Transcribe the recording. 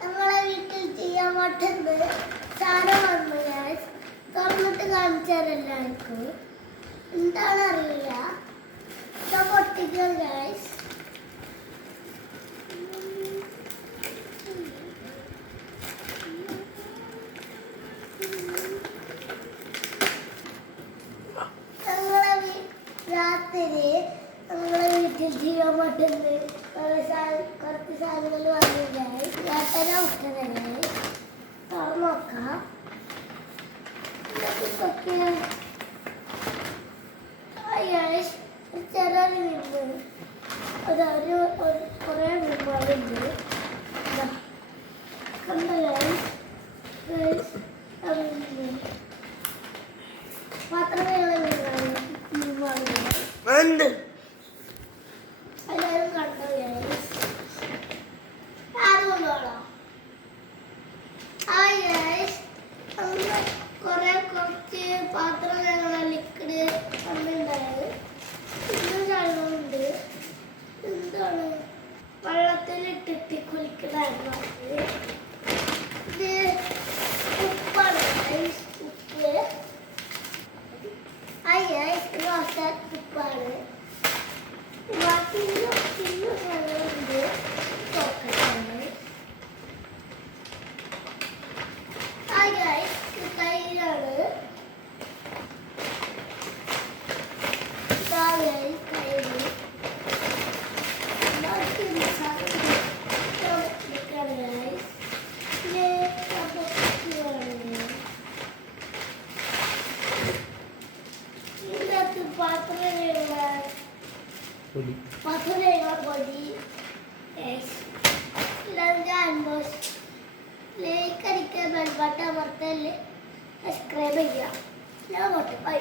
ഞങ്ങളെ വീട്ടിൽ ചെയ്യാൻ പറ്റുന്ന സാധനം വന്നു തുറന്നിട്ട് കാണിച്ചാരെല്ലാവർക്കും എന്താണ് അറിയില്ല പൊട്ടിക്കാൻ ഗൈസ് രാത്രി ഞങ്ങളെ വീട്ടിൽ ചെയ്യാൻ പറ്റുന്ന കുറച്ച് സാധനങ്ങൾ വന്നിട്ടായി ചേട്ടനെ ഒക്കണേ തുറന്നു നോക്കാം ചെറിയ വീമ്പ് അതൊരു കുറേ വീമ്പുകളുണ്ട് മാത്രമേ എല്ലാവരും കണ്ടോ കുറെ കുറച്ച് പാത്രം ഞങ്ങളെ ലിക്വിഡ് തമ്മിലുണ്ടായത് ഇന്നും ചാണകമുണ്ട് എന്താണ് വെള്ളത്തിലിട്ടിട്ട് കുളിക്കലായിരുന്നു ഇത് ഉപ്പാണ് ഉപ്പ് ഉപ്പാണ് ബാക്കി ചാണകമുണ്ട് തൈരാണ് പൊടി ലൈക്ക് അടിക്കാൻ ബെൽ ബട്ടൺ അമർത്തല്ലേ സബ്സ്ക്രൈബ് ചെയ്യുക. ഞാൻ ബൈ.